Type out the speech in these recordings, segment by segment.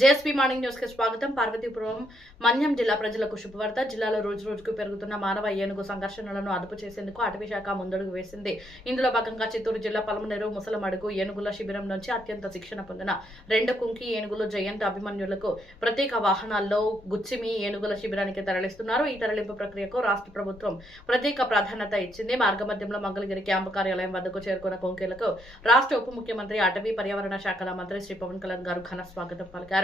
JSP morning news కి స్వాగతం. పార్వతీపురం మన్యం జిల్లా ప్రజలకు శుభవార్త. జిల్లాలో రోజు రోజుకు పెరుగుతున్న మానవ ఏనుగు సంఘర్షణలను అదుపు చేసేందుకు అటవీ శాఖ ముందడుగు వేసింది. ఇందులో భాగంగా చిత్తూరు జిల్లా పలమనేరు ముసలమడుగు ఏనుగుల శిబిరం నుంచి అత్యంత శిక్షణ పొందిన 2 కుంకి ఏనుగులు జయంత్ అభిమన్యులకు ప్రత్యేక వాహనాల్లో గుచ్చిమి ఏనుగుల శిబిరానికి తరలిస్తున్నారు. ఈ తరలింపు ప్రక్రియకు రాష్ట్ర ప్రభుత్వం ప్రత్యేక ప్రాధాన్యత ఇచ్చింది. మార్గమధ్యంలో మంగళగిరి క్యాంపు కార్యాలయం వద్దకు చేరుకున్న కుంకీలకు రాష్ట్ర ఉప ముఖ్యమంత్రి అటవీ పర్యావరణ శాఖల మంత్రి శ్రీ పవన్ కళ్యాణ్ గారు ఘన స్వాగతం పలికారు.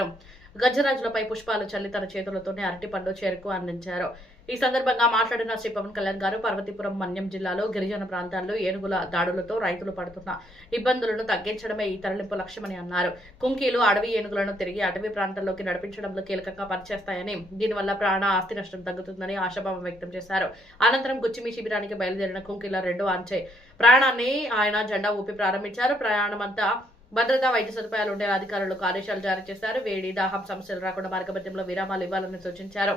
గజరాజులపై పుష్పాలు చల్లి తన చేతులతోనే అరటిపండు చెరుకు అందించారు. ఈ సందర్భంగా మాట్లాడిన శ్రీ పవన్ కళ్యాణ్ గారు పార్వతీపురం మన్యం జిల్లాలో గిరిజన ప్రాంతాల్లో ఏనుగుల దాడులతో రైతులు పడుతున్న ఇబ్బందులను తగ్గించడమే ఈ తరలింపు లక్ష్యమని అన్నారు. కుంకీలు అడవి ఏనుగులను తిరిగి అటవీ ప్రాంతాల్లోకి నడిపించడంలో కీలకంగా పనిచేస్తాయని, దీనివల్ల ప్రాణ ఆస్తి నష్టం తగ్గుతుందని ఆశాభావం వ్యక్తం చేశారు. అనంతరం గుచ్చిమి శిబిరానికి బయలుదేరిన కుంకీల 2వ అంచె ప్రాణాన్ని ఆయన జెండా ఊపి ప్రారంభించారు. ప్రయాణమంతా భద్రతా వైద్య సదుపాయాలు ఉండేలా అధికారులకు ఆదేశాలు జారీ చేశారు. వేడి దాహం సమస్యలు రాకుండా మార్గమధ్యంలో విరామాలు ఇవ్వాలని సూచించారు.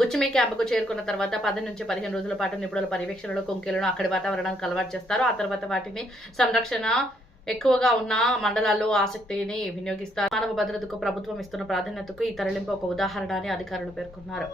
గుచ్చిమి క్యాంపుకు చేరుకున్న తర్వాత 10 నుంచి 15 రోజుల పాటు నిపుణుల పర్యవేక్షణలో కుంకీలను అక్కడి వాతావరణానికి అలవాటు చేస్తారు. ఆ తర్వాత వాటిని సంరక్షణ ఎక్కువగా ఉన్న మండలాల్లో ఆసక్తిని వినియోగిస్తారు. మానవ భద్రతకు ప్రభుత్వం ఇస్తున్న ప్రాధాన్యతకు ఈ తరలింపు ఒక ఉదాహరణ అని అధికారులు పేర్కొన్నారు.